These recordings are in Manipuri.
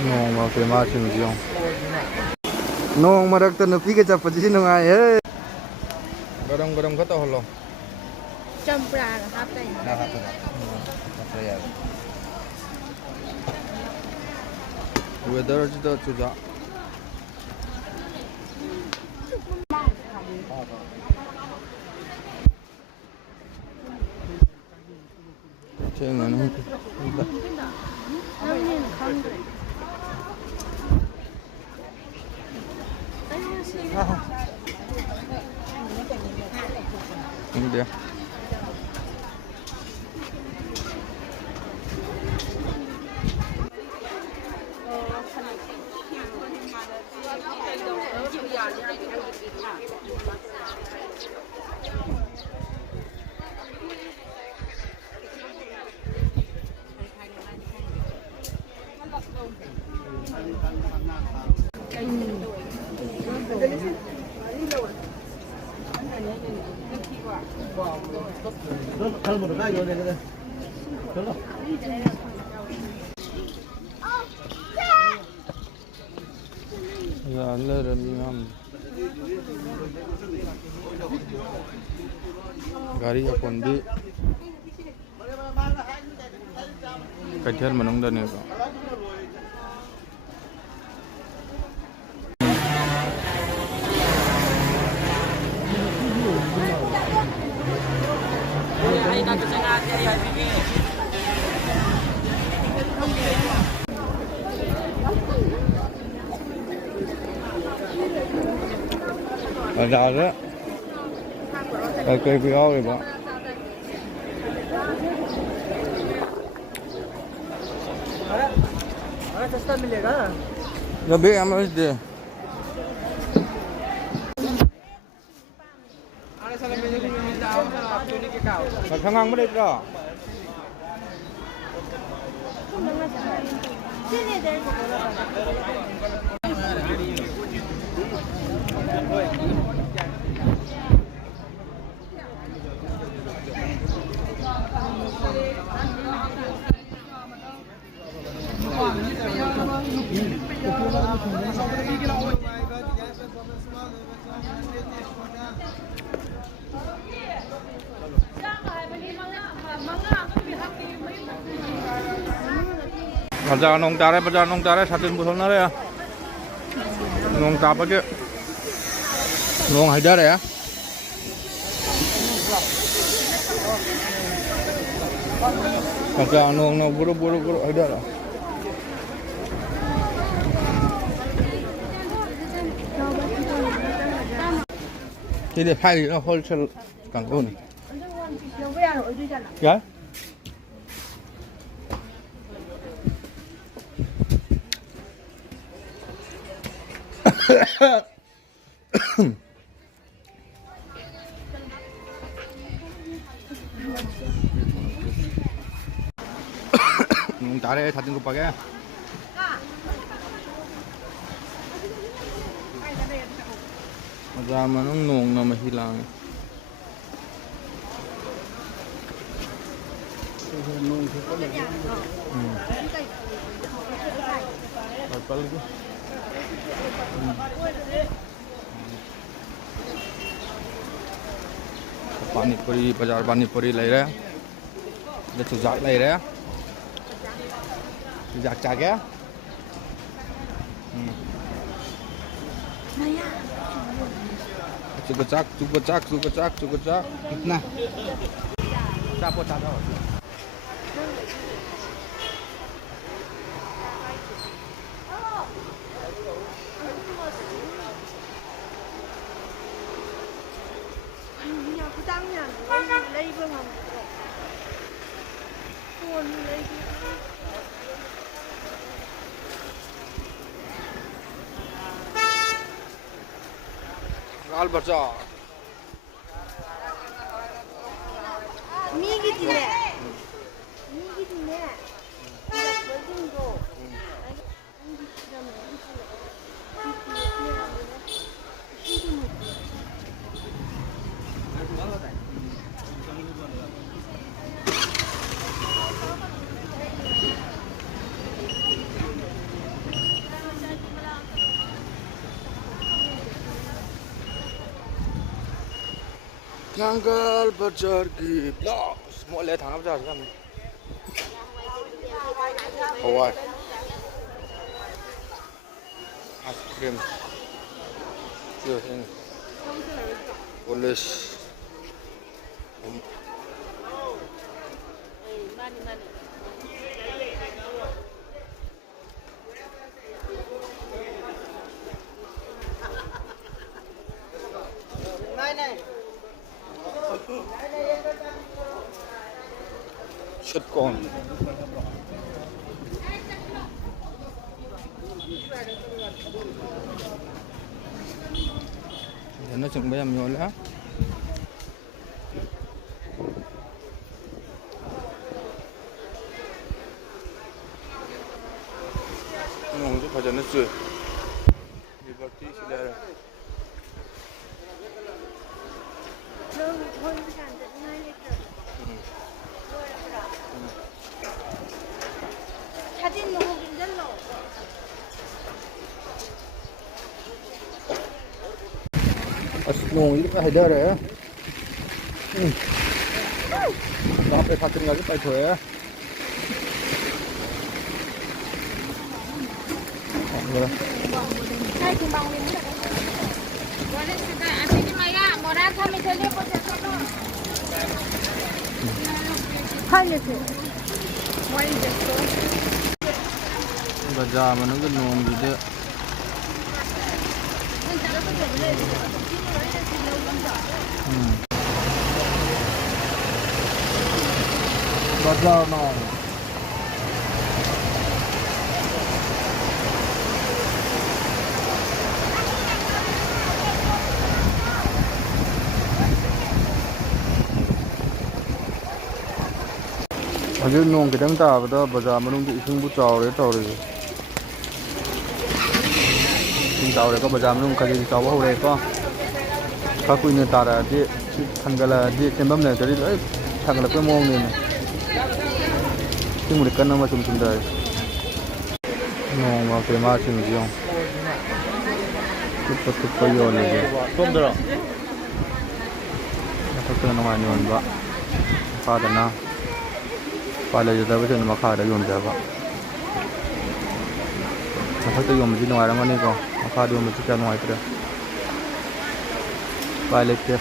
Nong ma pe ma chim jiong. Nong ma rak ta nu pi ke chap ji nu ngai he. Garam garam kata holo. Campura apa ini? Na kata. Ya. Weather juga juga. Jangan. Ini dia. Ya, ada niam. Gari akon di kajian menang dan itu. Ada. Oke, biar ya, Pak. सस्ता मिलेगा Lebih amal dia. Sangang mo dito. Baca nong tare satin busol na ya. Nong tapa ke? Nong haidar ya. Baca nong buru haidar. Jadi hai nó wholesale càng ôn. Ya. Tare satin ko pa kaya. Madama ng nong na mahilang. Pal ko. पानी पूरी बाजार पानी पूरी ले रहे हैं ये तो जाग ले रहे हैं जाग चा गया चुक चाक कितना चापो चाटा हो Al baca. Migi dine. Migi dine. Tidak berjumpa. Tanggal bajar ki blog semua le thang bajar kan Hawaii ice cream chưa hình police sứt con nó chừng bây giờ nhiều lắm ngon chứ phải cho nó sưởi đi bác tí sẽ đây 사진 너무 힘들어. ngon chứ phải đây đấy đó phải phát triển cái bài thuế Hai timbang ini. Boleh kita asli Maya, morat kami cari proses itu. Hai itu. Mai itu. bazaar mà nó cái ngon gì đấy bazaar nào Hajur nong kitang tabada bazaar manung di isung bu chawre isung chawre ko bazaar manung kali chawa hore ko ka kui ne tara di thangala di tembam ne dari thangala pe mong ne sing mu kan ma chum dai nong ma pe ma sing jiong tu yo le tom dara ta ta no ma nyon ba fa da na Pala jada ba chen ma kha da yom ja ba na fa ta yom ji no ara ngani ko ma kha do ma chi cha no ai tra pala ke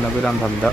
na be ram tham da